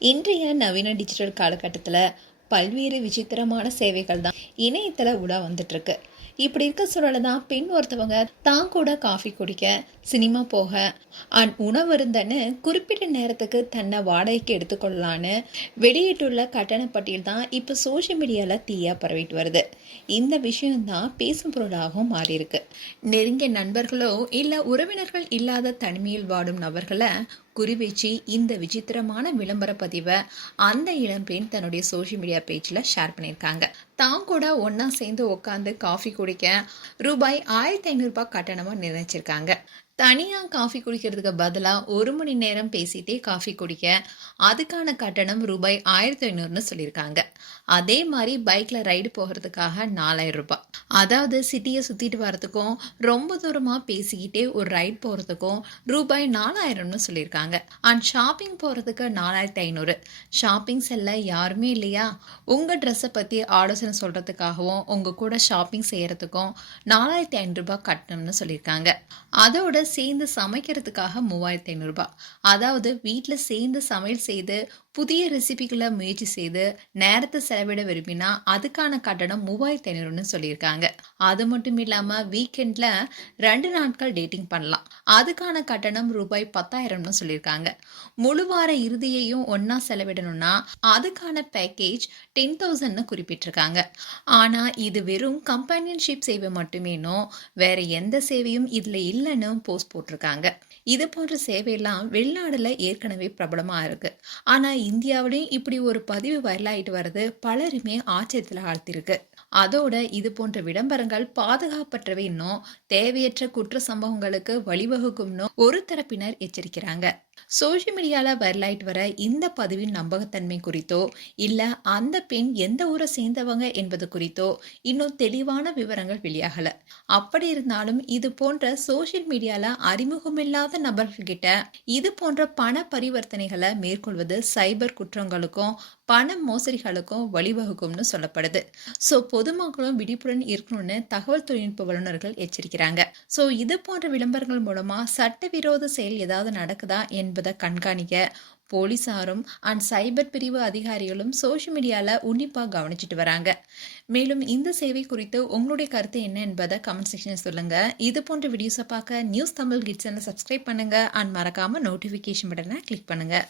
இன்றைய நவீன டிஜிட்டல் காலகட்டத்தில் பல்வேறு விசித்திரமான சேவைகள் தான் இணையத்தில் உலா வந்துட்டு இருக்கு. இப்படி இருக்க சூழல தான் பெண் ஒருத்தவங்க தான் கூட காஃபி குடிக்க, சினிமா போக, உணவு இருந்தன்னு குறிப்பிட்ட நேரத்துக்கு தன்னை வாடகைக்கு எடுத்துக்கொள்ளலான்னு வெளியிட்டுள்ள கட்டண பட்டியல் தான் இப்போ சோஷியல் மீடியாவில் தீயா பரவிட்டு வருது. இந்த விஷயம்தான் பேசும் பொருளாகவும் மாறியிருக்கு. நெருங்கிய நண்பர்களோ இல்லை உறவினர்கள் இல்லாத தனிமையில் வாடும் நபர்களை குறிவச்சு இந்த விசித்திரமான விளம்பர பதிவை அந்த இளம்பெண் தன்னுடைய சோஷியல் மீடியா பேஜில் ஷேர் பண்ணியிருக்காங்க. தான் கூட ஒன்றா சேர்ந்து உட்காந்து காஃபி குடிக்க ரூபாய் 1500 கட்டணமாக நிர்ணயிச்சிருக்காங்க. தனியாக காஃபி குடிக்கிறதுக்கு பதிலாக 1 மணி நேரம் பேசிட்டே காஃபி குடிக்க அதுக்கான கட்டணம் ரூபாய் 1500ன்னு சொல்லியிருக்காங்க. அதே மாதிரி பைக்கில் ரைடு போகிறதுக்காக 4000 ரூபாய். அதாவது சிட்டியை சுற்றிட்டு வரதுக்கும் ரொம்ப தூரமாக பேசிக்கிட்டே ஒரு ரைட் போகிறதுக்கும் ரூபாய் 4000ன்னு சொல்லியிருக்காங்க. அண்ட் ஷாப்பிங் போகிறதுக்கு 4500. ஷாப்பிங் செல்ல யாருமே இல்லையா, உங்கள் ட்ரெஸ்ஸை பற்றி ஆலோசனை சொல்கிறதுக்காகவும் உங்கள் கூட ஷாப்பிங் செய்கிறதுக்கும் 4500 ரூபாய் கட்டணம்னு சொல்லியிருக்காங்க. அதோட சேர்ந்து சமைக்கிறதுக்காக 3500 ரூபாய். அதாவது வீட்டில் சேர்ந்து சமையல் செய்து புதிய ரெசிபிகளை முயற்சி செய்து நேரத்தை செலவிட விரும்பினா அதுக்கான கட்டணம் 3500ன்னு சொல்லியிருக்காங்க. அது மட்டும் இல்லாமல் வீக்கெண்டில் 2 நாட்கள் டேட்டிங் பண்ணலாம், அதுக்கான கட்டணம் ரூபாய் 10,000ன்னு சொல்லியிருக்காங்க. முழு வார இறுதியையும் ஒன்றா செலவிடணும்னா அதுக்கான பேக்கேஜ் 10,000ன்னு குறிப்பிட்டிருக்காங்க. ஆனால் இது வெறும் கம்பானியன்ஷிப் சேவை மட்டுமேனோ வேற எந்த சேவையும் இதில் இல்லைன்னு போஸ்ட் போட்டிருக்காங்க. இது போன்ற சேவையெல்லாம் வெளிநாடுல ஏற்கனவே பிரபலமாக இருக்கு. ஆனால் இந்தியாவிலையும் இப்படி ஒரு பதிவு வைரலாயிட்டு வர்றது பலருமே ஆச்சரியத்தில் ஆழ்த்திருக்கு. அதோட இது போன்ற விளம்பரங்கள் பாதுகாப்பற்றவை, இன்னும் தேவையற்ற குற்ற சம்பவங்களுக்கு வழிவகுக்கும்னு ஒரு தரப்பினர் எச்சரிக்கிறாங்க. சோஷியல் மீடியால வைரலாயிட்டு வர இந்த பதிவின் நம்பகத்தன்மை குறித்தோ இல்ல அந்த பெண் எந்த ஊரை சேர்ந்தவங்க என்பது குறித்தோ இன்னும் தெளிவான விவரங்கள் வெளியாகல. அப்படி இருந்தாலும் இது போன்ற சோஷியல் மீடியால அறிமுகமில்லாத நபர்கள்கிட்ட இது போன்ற பண பரிவர்த்தனைகளை மேற்கொள்வது சைபர் குற்றங்களுக்கும் பண மோசடிகளுக்கும் வழிவகுக்கும்னு சொல்லப்படுது. ஸோ பொதுமக்களும் விழிப்புடன் இருக்கணும்னு தகவல் தொழில்நுட்ப வல்லுநர்கள் எச்சரிக்கிறாங்க. ஸோ இது போன்ற விளம்பரங்கள் மூலமா சட்டவிரோத செயல் ஏதாவது நடக்குதா என்பதை கண்காணிக்க போலீசாரும் அண்ட் சைபர் பிரிவு அதிகாரிகளும் சோஷியல் மீடியாவில் உன்னிப்பாக கவனிச்சுட்டு வராங்க. மேலும் இந்த சேவை குறித்து உங்களுடைய கருத்து என்ன என்பதை கமெண்ட் செக்ஷனில் சொல்லுங்கள். இது போன்ற வீடியோஸை பார்க்க நியூஸ் தமிழ் கிட்ஸ் சேனலை சப்ஸ்கிரைப் பண்ணுங்கள் அண்ட் மறக்காமல் நோட்டிஃபிகேஷன் பட்டனை கிளிக் பண்ணுங்கள்.